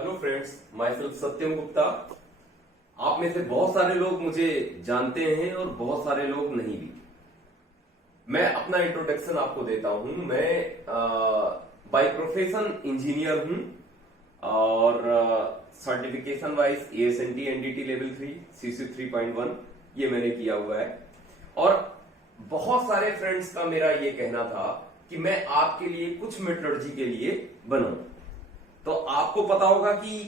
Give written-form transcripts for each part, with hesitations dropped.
Hello friends, my self सत्यम गुप्ता। आप में से बहुत सारे लोग मुझे जानते हैं और बहुत सारे लोग नहीं भी। मैं अपना इंट्रोडक्शन आपको देता हूं। मैं बाय प्रोफेशन इंजीनियर हूं और certification wise ASNT NDT level 3 CC 3.1 ये मैंने किया हुआ है। और बहुत सारे फ्रेंड्स का मेरा ये कहना था कि मैं आपके लिए कुछ मेट्रोलॉजी के लिए बनाऊं। तो आपको पता होगा कि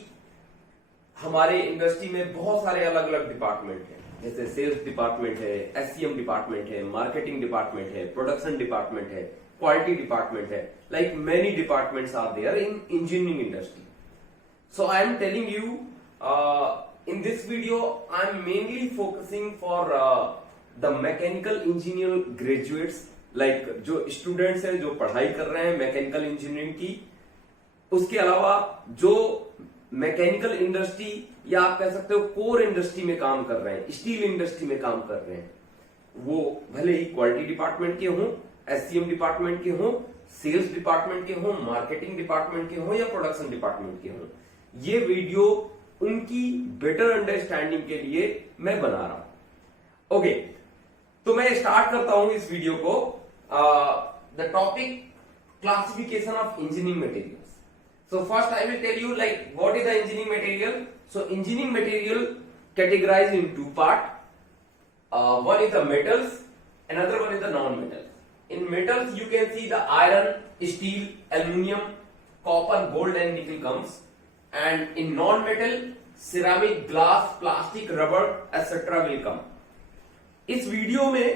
हमारे इंडस्ट्री में बहुत सारे अलग अलग डिपार्टमेंट हैं, जैसे सेल्स डिपार्टमेंट है, SCM डिपार्टमेंट है, मार्केटिंग डिपार्टमेंट है, प्रोडक्शन डिपार्टमेंट है, क्वालिटी डिपार्टमेंट है। Like many departments are there in engineering industry. So I am telling you in this video I am mainly focusing for the mechanical engineer graduates, like जो students हैं जो पढ़ाई कर रहे हैं mechanical engineering की। उसके अलावा जो मैकेनिकल इंडस्ट्री या आप कह सकते हो कोर इंडस्ट्री में काम कर रहे हैं, स्टील इंडस्ट्री में काम कर रहे हैं, वो भले ही क्वालिटी डिपार्टमेंट के हों, SCM डिपार्टमेंट के हों, सेल्स डिपार्टमेंट के हों, मार्केटिंग डिपार्टमेंट के हों या प्रोडक्शन डिपार्टमेंट के हों, ये वीडियो उनकी बेटर अंडरस्टैंडिंग के लिए मैं बना रहा हूं। ओके, तो मैं स्टार्ट करता हूं इस वीडियो को। The topic classification of engineering materials. So first I will tell you like what is the engineering material. So engineering material categorized in two part. One is the metals, another one is the non-metals. In metals you can see the iron, steel, aluminium, copper, gold and nickel comes. And in non-metal, ceramic, glass, plastic, rubber, etc. will come. इस video में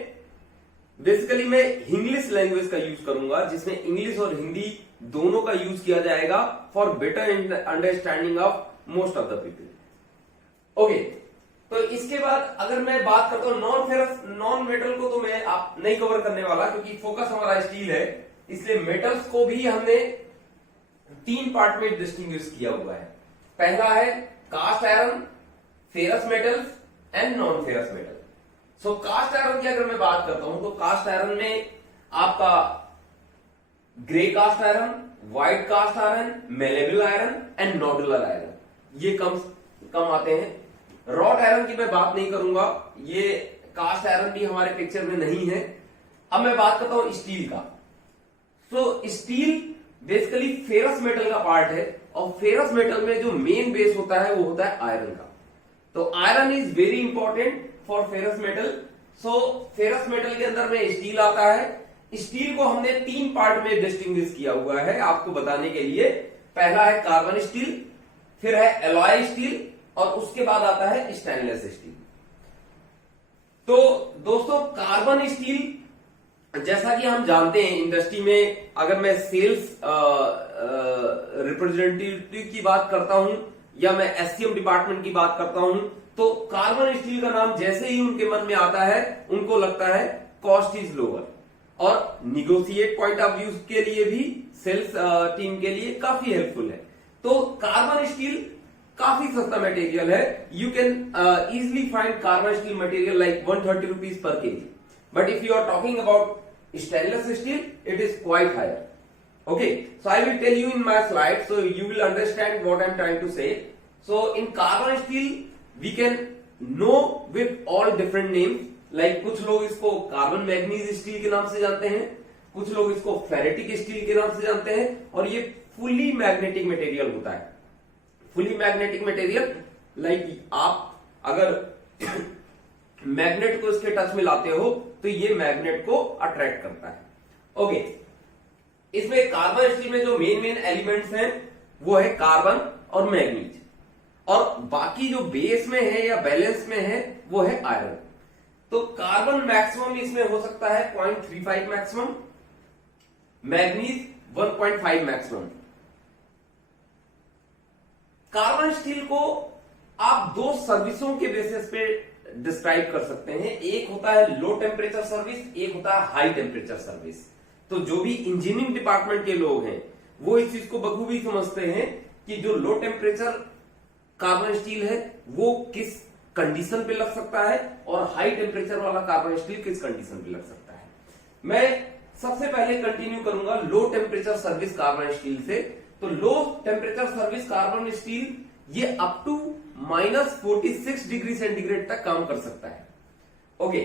basically मैं English language का use करूंगा, जिसमें English और हिंदी दोनों का use किया जाएगा for better understanding of most of the people. Okay, तो इसके बाद अगर मैं बात करता हूं नॉन फेरस नॉन मेटल को, तो मैं आप नहीं कवर करने वाला क्योंकि फोकस हमारा स्टील है। इसलिए मेटल्स को भी हमने तीन पार्ट में डिस्टिंग्विश किया हुआ है। पहला है cast iron, ferrous metals and non ferrous metal. So cast iron की अगर मैं बात करता हूं तो कास्ट आयरन में आपका grey cast iron, white cast iron, malleable iron and nodular iron, ये कम आते हैं। रॉड आयरन की मैं बात नहीं करूंगा, ये कास्ट आयरन भी हमारे पिक्चर में नहीं है। अब मैं बात करता हूं स्टील का। सो स्टील बेसिकली फेरस मेटल का पार्ट है और फेरस मेटल में जो मेन बेस होता है वो होता है आयरन का। तो iron is very important for ferrous metal. So ferrous metal के अंदर में स्टील आता है। स्टील को हमने तीन पार्ट में डिस्टिंग्विश किया हुआ है आपको बताने के लिए। पहला है कार्बन स्टील, फिर है एलॉय स्टील और उसके बाद आता है स्टेनलेस स्टील। तो दोस्तों कार्बन स्टील जैसा कि हम जानते हैं इंडस्ट्री में, अगर मैं सेल्स रिप्रेजेंटेटिव की बात करता हूं या मैं SCM डिपार्टमेंट की बात करता हूं, तो कार्बन स्टील का नाम जैसे ही उनके मन में आता है उनको लगता है कॉस्ट इज लोअर और निगोशिएट पॉइंट ऑफ व्यू के लिए भी सेल्स टीम के लिए काफी हेल्पफुल है। तो कार्बन स्टील काफी सस्ता मटेरियल है। You can easily find carbon steel material like 130 rupees पर KG. But if you are talking about stainless steel, it is quite higher. Okay, so I will tell you in my slide, so you will understand what I am trying to say. So in carbon steel, we can know with all different names. Like कुछ लोग इसको carbon manganese steel के नाम से जानते हैं, कुछ लोग इसको फेरेटिक स्टील के नाम से जानते हैं, और ये फुली मैग्नेटिक मटेरियल होता है। फुली मैग्नेटिक मटेरियल लाइक आप अगर मैग्नेट को इसके टच में लाते हो तो ये मैग्नेट को अट्रैक्ट करता है। ओके, इसमें कार्बन स्टील में जो मेन एलिमेंट्स हैं वो है कार्बन और मैग्नीज, और बाकी जो बेस में है या बैलेंस में है वो है आयरन। तो कार्बन मैक्सिमम इसमें हो सकता है 0.35 maximum, manganese 1.5 maximum. Carbon steel को आप दो सर्विसों के बेसिस पे डिस्क्राइब कर सकते हैं। एक होता है लो टेम्परेचर सर्विस, एक होता है हाई टेम्परेचर सर्विस। तो जो भी इंजीनियरिंग डिपार्टमेंट के लोग हैं वो इस चीज को बखूबी समझते हैं कि जो लो टेम्परेचर कार्बन स्टील है वो किस कंडीशन पे लग सकता है और हाई टेम्परेचर वाला कार्बन स्टील किस कंडीशन पे लग सकता है। मैं सबसे पहले कंटिन्यू करूंगा low temperature service carbon steel से। तो low temperature service carbon steel ये अप टू -46 डिग्री सेंटीग्रेड तक काम कर सकता है। ओके,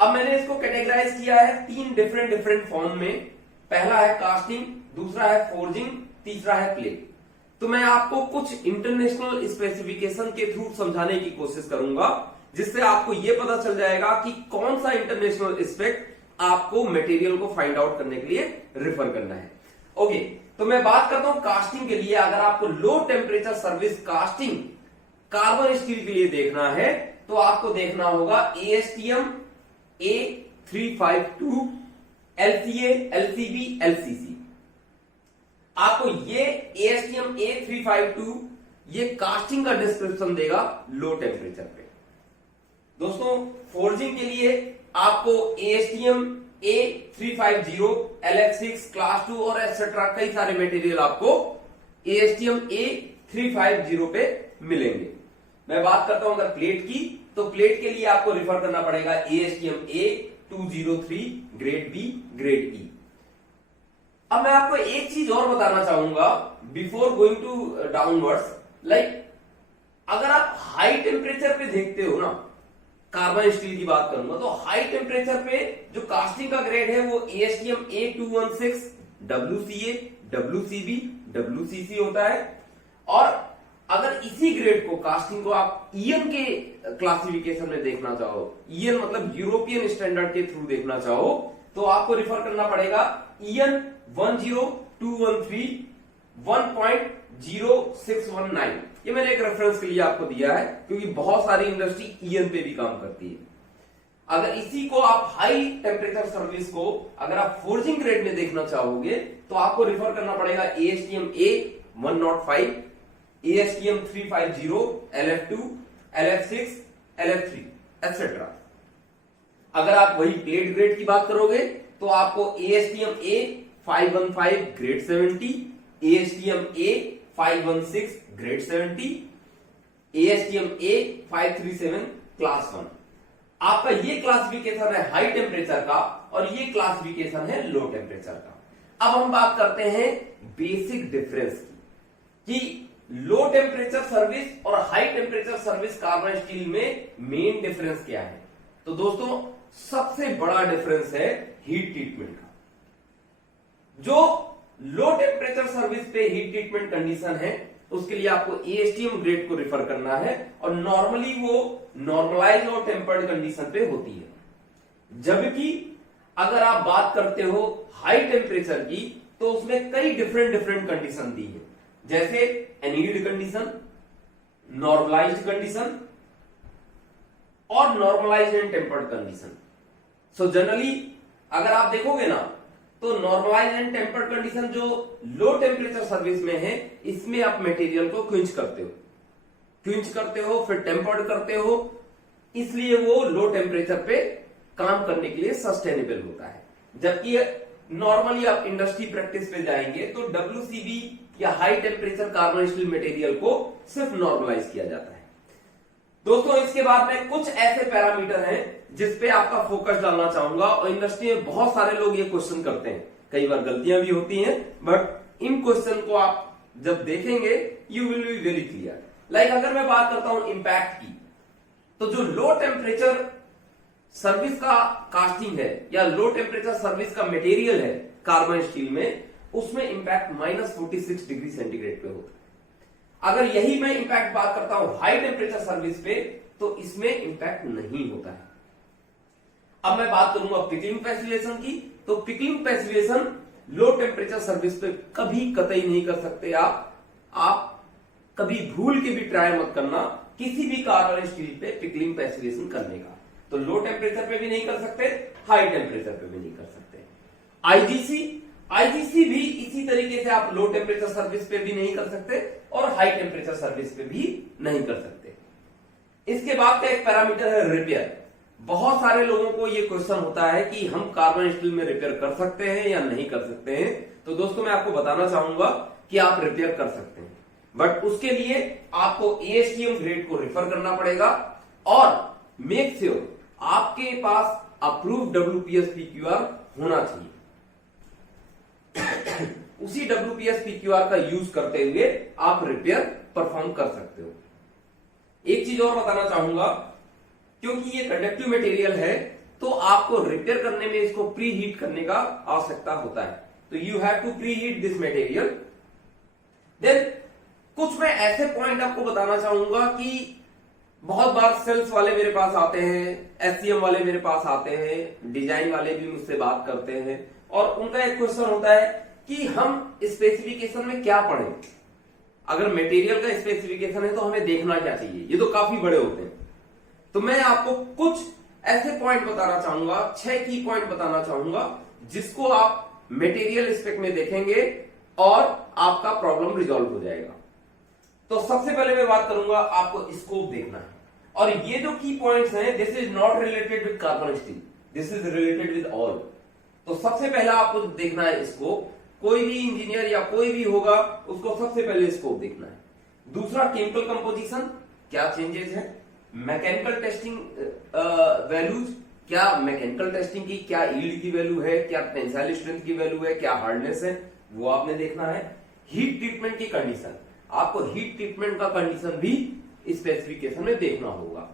अब मैंने इसको कैटेगराइज किया है 3 डिफरेंट फॉर्म में। पहला है कास्टिंग, दूसरा है फोर्जिंग, तीसरा है प्लेट। तो मैं आपको कुछ इंटरनेशनल स्पेसिफिकेशन के थ्रू समझाने की कोशिश करूंगा, जिससे आपको यह पता चल जाएगा कि कौन सा इंटरनेशनल स्पेक आपको मटेरियल को फाइंड आउट करने के लिए रेफर करना है। ओके, तो मैं बात करता हूं कास्टिंग के लिए। अगर आपको low temperature service casting carbon steel के लिए देखना है तो आपको देखना होगा ASTM A352, LCA, LCB, LCC। आपको ये ASTM A352 ये कास्टिंग का डिस्क्रिप्शन देगा लो टेम्परेचर पे। दोस्तों, फोर्जिंग के लिए आपको ASTM A350, LF6, क्लास 2 और एक्सेट्रा कई सारे मटेरियल आपको ASTM A350 पे मिलेंगे। मैं बात करता हूं अगर प्लेट की, तो प्लेट के लिए आपको रिफर करना पड़ेगा ASTM A203 grade B, grade E. अब मैं आपको एक चीज और बताना चाहूंगा before going to downwards. Like अगर आप हाई टेम्परेचर पे देखते हो ना, कार्बन स्टील की बात करूंगा, तो हाई टेम्परेचर पे जो कास्टिंग का ग्रेड है वो ASTM A216 WCA, WCB, WCC होता है। और अगर इसी ग्रेड को कास्टिंग को आप EN के क्लासिफिकेशन में देखना चाहो, EN मतलब यूरोपियन स्टैंडर्ड के थ्रू देखना चाहो, तो आपको रिफर करना पड़ेगा EN 10213 1.0619। ये मैंने एक रेफरेंस के लिए आपको दिया है, क्योंकि बहुत सारी इंडस्ट्री EN पे भी काम करती है। अगर इसी को आप हाई टेम्परेचर सर्विस को अगर आप फोर्जिंग ग्रेड में देखना चाहोगे तो आपको रिफर करना पड़ेगा ASTM A105, ASTM 350, LF2, LF6, LF3 etcetera. अगर आप वही प्लेट ग्रेड की बात करोगे तो आपको ASTM A515 grade 70, ASTM A516 grade 70, ASTM A537 class 1। आपका ये क्लासिफिकेशन है हाई टेम्परेचर का और ये क्लासिफिकेशन है लो टेम्परेचर का। अब हम बात करते हैं बेसिक डिफरेंस की कि लो टेम्परेचर सर्विस और high temperature service carbon steel में मेन डिफरेंस क्या है। तो दोस्तों, सबसे बड़ा डिफरेंस है हीट ट्रीटमेंट का। जो लो टेम्परेचर सर्विस पे हीट ट्रीटमेंट कंडीशन है उसके लिए आपको ASTM ग्रेड को रिफर करना है, और नॉर्मली वो नॉर्मलाइज और टेम्पर्ड कंडीशन पे होती है। जबकि अगर आप बात करते हो हाई टेम्परेचर की तो उसमें कई डिफरेंट कंडीशन दी है, जैसे एनीड कंडीशन, नॉर्मलाइज्ड कंडीशन और normalised and tempered condition. So generally अगर आप देखोगे ना तो नॉर्मलाइज्ड एंड टेम्पर्ड कंडीशन जो लो टेम्परेचर सर्विस में है, इसमें आप मटेरियल को क्विंच करते हो फिर टेम्पर्ड करते हो, इसलिए वो लो टेम्परेचर पे काम करने के लिए सस्टेनेबल होता है। जबकि नॉर्मली आप इंडस्ट्री प्रैक्टिस पे जाएंगे तो WCB या high temperature carbon steel material को सिर्फ नॉर्मलाइज किया जाता है। दोस्तों, इसके बाद में कुछ ऐसे पैरामीटर हैं जिसपे आपका फोकस डालना चाहूंगा, और इंडस्ट्री में बहुत सारे लोग ये क्वेश्चन करते हैं, कई बार गलतियां भी होती हैं, बट इन क्वेश्चन को आप जब देखेंगे you will be very clear. Like अगर मैं बात करता हूं इंपैक्ट की, तो जो लो टेम्परेचर सर्विस का कास्टिंग है या लो टेम्परेचर सर्विस का मटेरियल है कार्बन स्टील में, उसमें इंपैक्ट -46 डिग्री सेंटीग्रेड पे होता है। अगर यही मैं इंपैक्ट बात करता हूं हाई टेम्परेचर सर्विस पे, तो इसमें इंपैक्ट नहीं होता है। अब मैं बात करूंगा पिकलिंग पैसिवेशन की, तो pickling passivation low temperature service पे कभी कतई नहीं कर सकते आप कभी भूल के भी ट्राई मत करना किसी भी कार्बन स्टील पे पिकलिंग पैसिवेशन करने का। तो लो टेम्परेचर पे भी नहीं कर सकते, हाई टेम्परेचर पे भी नहीं कर सकते। आईजीसी भी इसी तरीके से आप लो टेम्परेचर सर्विस पे भी नहीं कर सकते और हाई टेम्परेचर सर्विस पे भी नहीं कर सकते। इसके बाद का एक पैरामीटर है रिपेयर। बहुत सारे लोगों को यह क्वेश्चन होता है कि हम कार्बन स्टील में रिपेयर कर सकते हैं या नहीं कर सकते हैं। तो दोस्तों, मैं आपको बताना चाहूंगा कि आप रिपेयर कर सकते हैं, बट उसके लिए आपको ASTM ग्रेड को रिफर करना पड़ेगा, और मेक श्योर आपके पास अप्रूव्ड WPS PQR होना चाहिए। उसी WPS PQR का यूज करते हुए आप रिपेयर परफॉर्म कर सकते हो। एक चीज और बताना चाहूंगा, क्योंकि ये कंडक्टिव मटेरियल है तो आपको रिपेयर करने में इसको प्री हीट करने का आवश्यकता होता है। तो you have to pre heat this material. Then कुछ मैं ऐसे पॉइंट आपको बताना चाहूंगा कि बहुत बार सेल्स वाले मेरे पास आते हैं, SCM वाले मेरे पास आते हैं, डिजाइन वाले भी मुझसे बात करते हैं, और उनका एक क्वेश्चन होता है कि हम स्पेसिफिकेशन में क्या पढ़ें। अगर मटेरियल का स्पेसिफिकेशन है तो हमें देखना क्या चाहिए, ये तो काफी बड़े होते हैं। तो मैं आपको कुछ ऐसे पॉइंट बताना चाहूंगा, 6 की पॉइंट बताना चाहूंगा जिसको आप मटेरियल स्पेक में देखेंगे और आपका प्रॉब्लम रिजॉल्व हो जाएगा। तो सबसे पहले मैं बात करूंगा, आपको स्कोप देखना है, और ये जो की पॉइंट्स हैं, this is not related with carbon steel, this is related with all. तो सबसे पहला आपको देखना है स्कोप। कोई भी इंजीनियर या कोई भी होगा उसको सबसे पहले स्कोप देखना है। दूसरा, केमिकल कंपोजिशन, क्या चेंजेस है। मैकेनिकल टेस्टिंग वैल्यूज, क्या मैकेनिकल टेस्टिंग की क्या यील्ड की वैल्यू है, क्या टेंसाइल स्ट्रेंथ की वैल्यू है, क्या हार्डनेस है, वो आपने देखना है। हीट ट्रीटमेंट की कंडीशन, आपको हीट ट्रीटमेंट का कंडीशन भी स्पेसिफिकेशन में देखना होगा।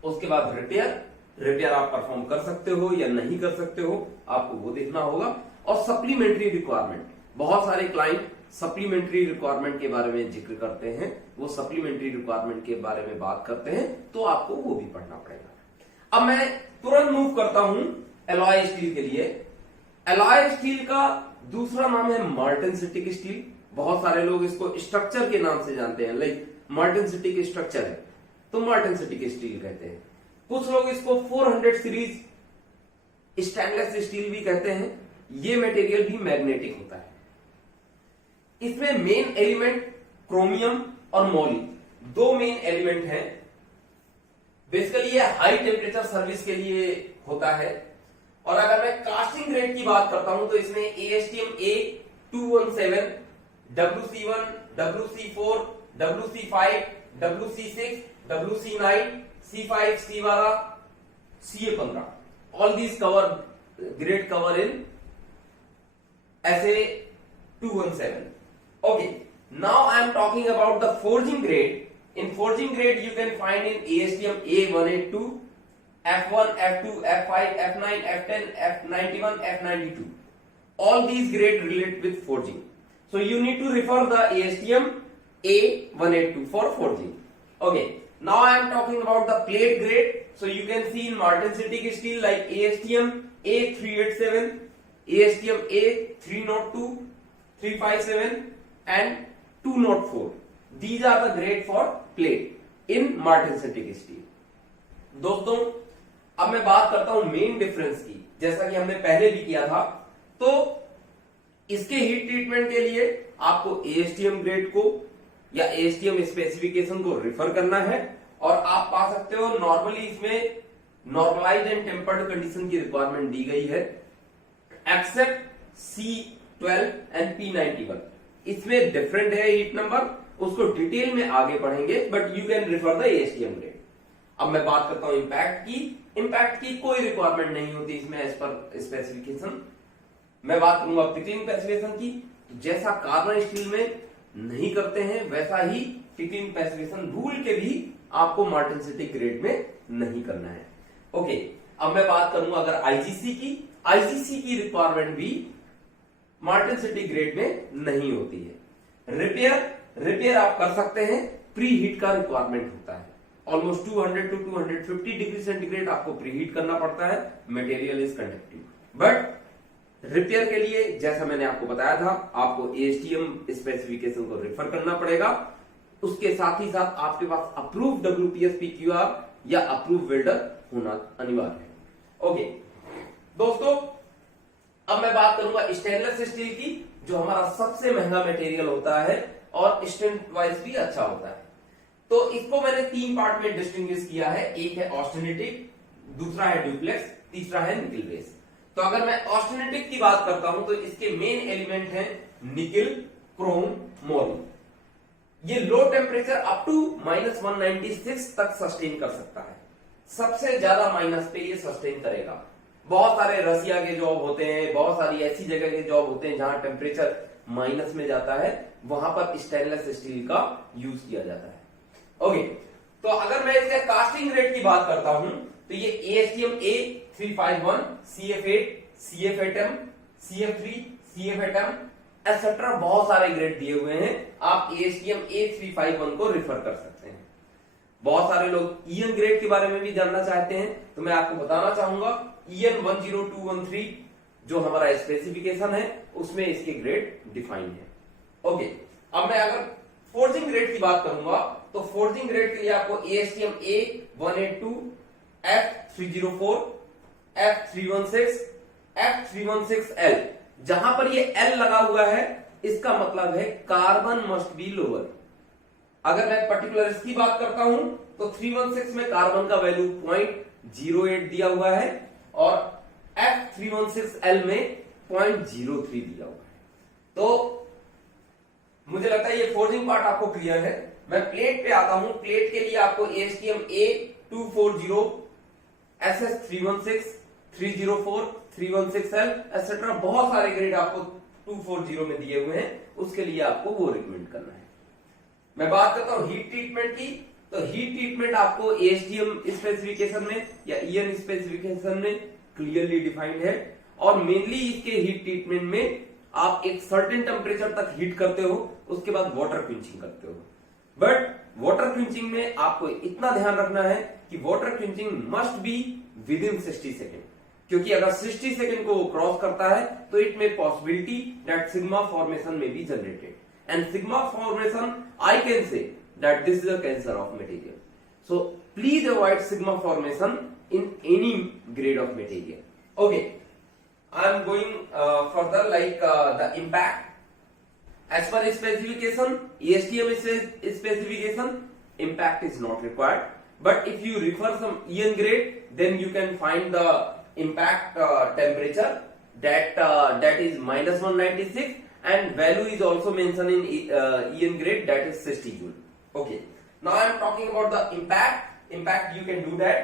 उसके बाद रिपेयर आप परफॉर्म कर सकते हो या नहीं कर सकते हो, आपको वो देखना होगा। और सप्लीमेंट्री रिक्वायरमेंट, बहुत सारे क्लाइंट सप्लीमेंट्री रिक्वायरमेंट के बारे में जिक्र करते हैं, वो सप्लीमेंट्री रिक्वायरमेंट के बारे में बात करते हैं, तो आपको वो भी पढ़ना पड़ेगा। अब मैं तुरंत मूव करता हूं एलॉय स्टील के लिए। एलॉय स्टील का दूसरा नाम है मार्टेनसिटिक स्टील। बहुत सारे लोग इसको स्ट्रक्चर के नाम से जानते हैं, लाइक मार्टेनसिटिक स्ट्रक्चर है तो मार्टेनसिटिक स्टील कहते हैं। कुछ लोग इसको 400 सीरीज स्टेनलेस स्टील भी कहते हैं। ये मटेरियल भी मैग्नेटिक होता है। इसमें मेन एलिमेंट क्रोमियम और मोली, दो मेन एलिमेंट हैं। बेसिकली ये हाई टेम्परेचर सर्विस के लिए होता है। और अगर मैं कास्टिंग ग्रेड की बात करता हूं तो इसमें ASTM A217, WC1, WC4, WC5, WC6, WC9, C5, C12, CA15, all these grade cover in SA217. Okay, now I am talking about the forging grade. In forging grade you can find in ASTM A182, F1, F2, F5, F9, F10, F91, F92. All these grades relate with forging. So you need to refer the ASTM A182 for forging. Okay, now I am talking about the plate grade. So you can see in martensitic steel like ASTM A387, ASTM A302, 357 and 204. These are the grade for plate in martensitic steel. दोस्तों अब मैं बात करता हूं main difference की, जैसा कि हमने पहले भी किया था। तो इसके हीट ट्रीटमेंट के लिए आपको ASTM ग्रेड को या ASTM स्पेसिफिकेशन को रेफर करना है, और आप पा सकते हो नॉर्मली इसमें नॉर्मलाइज्ड एंड टेम्पर्ड कंडीशन की रिक्वायरमेंट दी गई है, एक्सेप्ट C12 एंड P91। इसमें डिफरेंट है हीट नंबर, उसको डिटेल में आगे पढ़ेंगे, but you can refer the ASTM grade. अब मैं बात करता हूं इंपैक्ट की कोई रिक्वायरमेंट नहीं होती इसमें एज पर स्पेसिफिकेशन। मैं बात करूंगा पिकलिंग पैसिवेशन की, तो जैसा कार्बन स्टील में नहीं करते हैं वैसा ही पिकलिंग पैसिवेशन भूल के भी आपको मार्टेनसिटिक ग्रेड में नहीं करना है। ओके, अब मैं बात करूंगा अगर आईजीसी की रिक्वायरमेंट भी मार्टेनसिटिक ग्रेड में नहीं होती है। रिपेयर आप कर सकते हैं, प्री हीट का रिक्वायरमेंट होता है। ऑलमोस्ट 200 to 250 डिग्री सेंटीग्रेड आपको प्री हीट करना पड़ता है। Material is conductive, but repair के लिए जैसा मैंने आपको बताया था, आपको ASTM स्पेसिफिकेशन को रेफर करना पड़ेगा। उसके साथ ही साथ आपके पास अप्रूव WPS PQR या अप्रूव वेल्डर होना अनिवार्य है। ओके दोस्तों, अब मैं बात करूंगा स्टेनलेस स्टील की, जो हमारा सबसे महंगा मटेरियल होता है और स्ट्रेंथ वाइज भी अच्छा होता है। तो इसको मैंने 3 पार्ट में डिस्टिंग्विश किया है। एक है ऑस्टेनिटिक, दूसरा है ड्यूप्लेक्स, तीसरा है निकल बेस। तो अगर मैं ऑस्टेनिटिक की बात करता हूं तो इसके मेन एलिमेंट हैं निकल, क्रोम, मोली। ये लो टेम्परेचर अप टू -196 तक सस्टेन कर सकता है। सबसे ज्यादा माइनस पे ये सस्टेन करेगा। बहुत सारे रसिया के जॉब होते हैं, बहुत सारी ऐसी जगह के जॉब होते हैं जहां टेम्परेचर माइनस में जाता है, वहां पर स्टेनलेस स्टील का यूज किया जाता है। ओके, तो अगर मैं इसके कास्टिंग ग्रेड की बात करता हूं तो ये ASTM A351, CF8, CF8M, CF3, CF8M etcetera बहुत सारे ग्रेड दिए हुए हैं। आप ASTM A351 को रिफर कर सकते हैं। बहुत सारे लोग EN ग्रेड के बारे में भी जानना चाहते हैं, तो मैं आपको बताना चाहूंगा EN 10213 जो हमारा स्पेसिफिकेशन है उसमें इसके ग्रेड डिफाइन है। ओके, अब मैं अगर फोर्जिंग ग्रेड की बात करूंगा तो फोर्जिंग ग्रेड के लिए आपको ASTM A182, F304, F316, F316L, जहां पर ये L लगा हुआ है इसका मतलब है कार्बन मस्ट बी लोअर। अगर मैं पर्टिकुलर इसकी बात करता हूं तो 316 में कार्बन का वैल्यू 0.08 दिया हुआ है और F316L में 0.03 दिया हुआ है। तो मुझे लगता है ये फोर्जिंग पार्ट आपको क्लियर है। मैं प्लेट पे आता हूं। प्लेट के लिए आपको ASTM A240, SS316, 304, 316L etcetera बहुत सारे ग्रेड आपको 240 में दिए हुए हैं, उसके लिए आपको वो रिकमेंड करना है। मैं बात करता हूं हीट ट्रीटमेंट की, तो हीट ट्रीटमेंट आपको ASTM स्पेसिफिकेशन में या EN स्पेसिफिकेशन में क्लियरली डिफाइंड है और मेनली इसके हीट ट्रीटमेंट में आप एक सर्टेन टेम्परेचर तक हीट करते हो, उसके बाद वाटर क्विंचिंग करते हो। बट वाटर क्विंचिंग में आपको इतना ध्यान रखना है कि water quenching must be within 60 second, क्योंकि अगर 60 सेकेंड को क्रॉस करता है तो it may possibility that sigma formation में be generated, and sigma formation I can say that this is a cancer of material. So please avoid sigma formation in any grade of material. Okay, I am going further like the impact. As per specification, ASTM specification, impact is not required. But if you refer some EN grade, then you can find the impact temperature that is -196. And value is also mentioned in EN grade, that is 60 joule. Okay, now I am talking about the impact. Impact you can do that.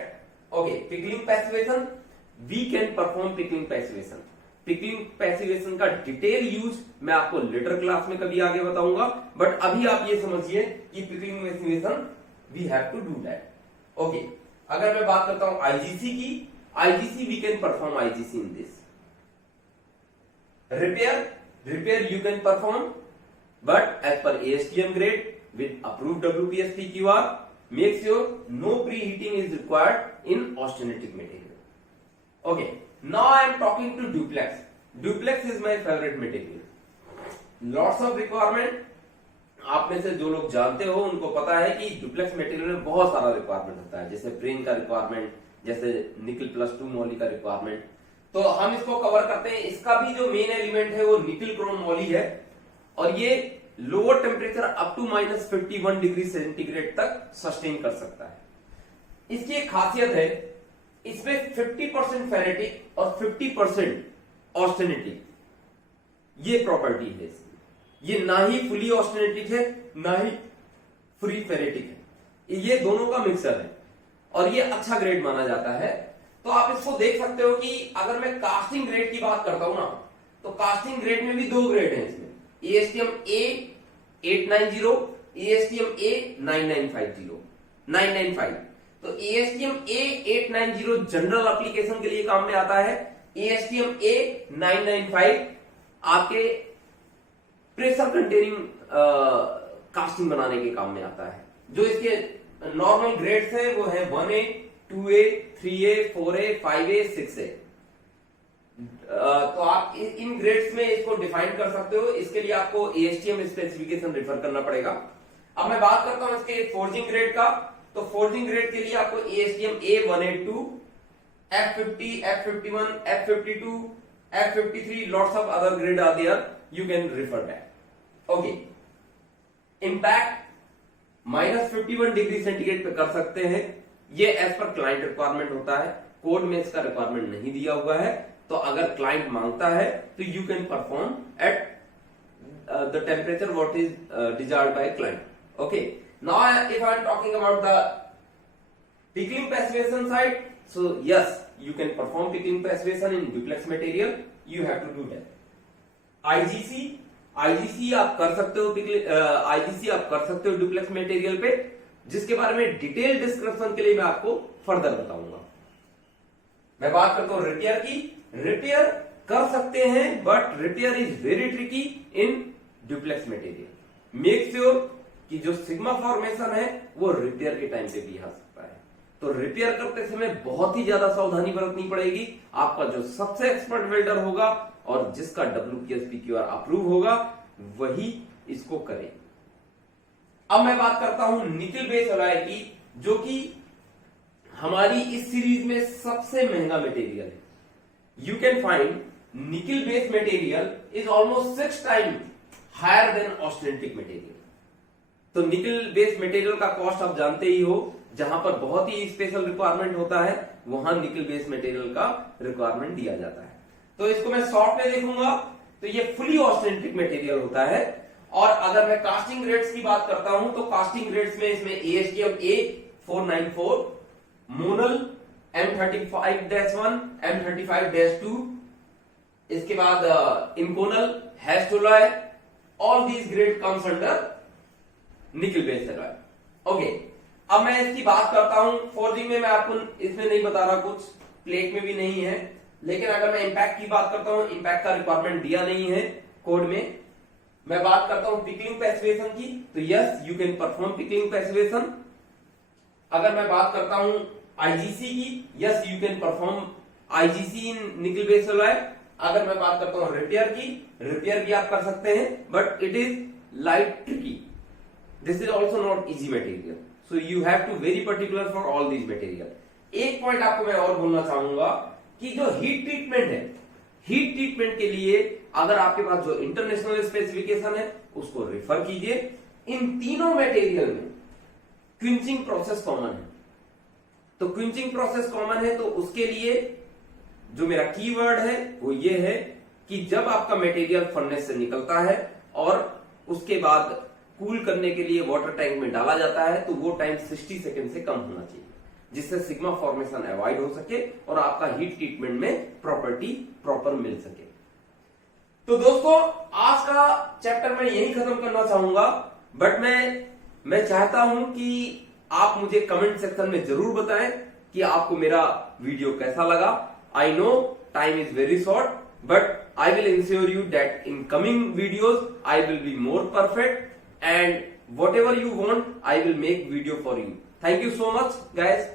Okay, pickling passivation, we can perform pickling passivation. Pickling passivation का detail use मैं आपको letter class में कभी आगे बताऊंगा, but अभी आप ये समझिए कि pickling passivation we have to do that. Okay, अगर मैं बात करता हूं IGC की, IGC we can perform IGC in this. Repair you can perform, but as per ASTM grade with approved WPS-PQR, make sure no preheating is required in austenitic material. Okay, now I am talking to duplex. Duplex is my favorite material. Lots of requirement. आप में से जो लोग जानते हो उनको पता है कि डुप्लेक्स मटेरियल में बहुत सारा रिक्वायरमेंट होता है, जैसे ब्रेन का रिक्वायरमेंट, जैसे निकल +2 मॉली का रिक्वायरमेंट। तो हम इसको कवर करते हैं। इसका भी जो मेन एलिमेंट है वो निकल क्रोम मॉली है और ये lower temperature up to -51 degree centigrade तक सस्टेन कर सकता है। इसकी एक खासियत है, इसमें 50% फेरेटिक और 50% ऑस्टेनेटिक ये प्रॉपर्टी है इसकी। ये ना ही फुली ऑस्टेनेटिक है ना ही फ्री फेरेटिक है, ये दोनों का मिक्सर है और ये अच्छा ग्रेड माना जाता है। तो आप इसको देख सकते हो कि अगर मैं कास्टिंग ग्रेड की बात करता हूं ना, तो कास्टिंग ग्रेड में भी 2 ग्रेड हैं इसमें, ASTM A890, ASTM A995। तो ASTM A890 जनरल एप्लीकेशन के लिए काम में आता है, ASTM A995 आपके प्रेशर कंटेनिंग कास्टिंग बनाने के काम में आता है। जो इसके नॉर्मल ग्रेड्स हैं वो है 1A, 2A, 3A, 4A, 5A, 6A। तो आप इन ग्रेड्स में इसको डिफाइन कर सकते हो। इसके लिए आपको ASTM स्पेसिफिकेशन रेफर करना पड़ेगा। अब मैं बात करता हूं इसके फोर्जिंग ग्रेड का, तो फोर्जिंग ग्रेड के लिए आपको ASTM A182, F50, F51, F52, F53, lots of other grade are there, you can refer that. Okay, impact -51 degree centigrade पे कर सकते हैं, ये एज पर क्लाइंट रिक्वायरमेंट होता है, कोड में इसका रिक्वायरमेंट नहीं दिया हुआ है। तो अगर क्लाइंट मांगता है तो you can perform at the temperature what is desired by client. Okay, now if I am talking about the pickling passivation side, so yes, you can perform pickling passivation in duplex material. You have to do that. IGC आप कर सकते हो IGC आप कर सकते हो duplex material पे, जिसके बारे में डिटेल डिस्क्रिप्शन के लिए मैं आपको फर्दर बताऊंगा। मैं बात करता हूं रिपेयर की। रिपेयर कर सकते हैं but repair is very tricky in duplex material. Make sure कि जो सिग्मा फॉर्मेशन है वो रिपेयर के टाइम पे भी आ सकता है। तो रिपेयर करते समय बहुत ही ज्यादा सावधानी बरतनी पड़ेगी। आपका जो सबसे एक्सपर्ट वेल्डर होगा और जिसका WPS-PQR अप्रूव होगा वही इसको करे। अब मैं बात करता हूं निकल बेस अलॉय की, जो कि हमारी इस सीरीज में सबसे महंगा मटेरियल है। You can find nickel base material is almost 6 time higher than austenitic material. तो निकल बेस मटेरियल का कॉस्ट आप जानते ही हो, जहां पर बहुत ही स्पेशल रिक्वायरमेंट होता है वहां निकल बेस मटेरियल का रिक्वायरमेंट दिया जाता है। तो इसको मैं शॉर्ट में देखूंगा तो ये फुली ऑस्टेंटिक मटेरियल होता है। और अगर मैं कास्टिंग ग्रेड्स की बात करता हूं तो कास्टिंग ग्रेड्स में इसमें ASTM A494, Monal M35-1, M35-2, इसके बाद Inconel, Hastelloy, all these grade comes under nickel base alloy. Okay, अब मैं इसकी बात करता हूं। फोर्जिंग में मैं आपको इसमें नहीं बता रहा, कुछ प्लेट में भी नहीं है, लेकिन अगर मैं इंपैक्ट की बात करता हूं, इंपैक्ट का रिक्वायरमेंट दिया नहीं है कोड में। मैं बात करता हूं पिकलिंग पैसिवेशन की, तो yes you can perform pickling passivation. अगर मैं बात करता हूं IGC की, yes you can perform IGC इन निकल बेस अलॉय। अगर मैं बात करता हूं रिपेयर की, रिपेयर भी आप कर सकते हैं but it is light tricky. This is also not easy material, so you have to very particular for all these material. एक पॉइंट आपको मैं और बोलना चाहूंगा कि जो हीट ट्रीटमेंट है, हीट ट्रीटमेंट के लिए अगर आपके पास जो इंटरनेशनल स्पेसिफिकेशन है उसको रेफर कीजिए। इन तीनों मटेरियल में क्विंचिंग प्रोसेस कॉमन है। तो क्विंचिंग प्रोसेस कॉमन है तो उसके लिए जो मेरा कीवर्ड है वो ये है कि जब आपका मटेरियल फर्नेस से निकलता है और उसके बाद कूल करने के लिए वाटर टैंक में डाला जाता है तो वो टाइम 60 सेकेंड से कम होना चाहिए, जिससे सिग्मा फॉर्मेशन अवॉइड हो सके और आपका हीट ट्रीटमेंट में प्रॉपर्टी प्रॉपर मिल सके। तो दोस्तों आज का चैप्टर मैं यही खत्म करना चाहूंगा, बट मैं चाहता हूं कि आप मुझे कमेंट सेक्शन में जरूर बताएं कि आपको मेरा वीडियो कैसा लगा। I know time is very short, but I will ensure you that in coming videos I will be more perfect, and whatever you want I will make video for you. Thank you so much guys.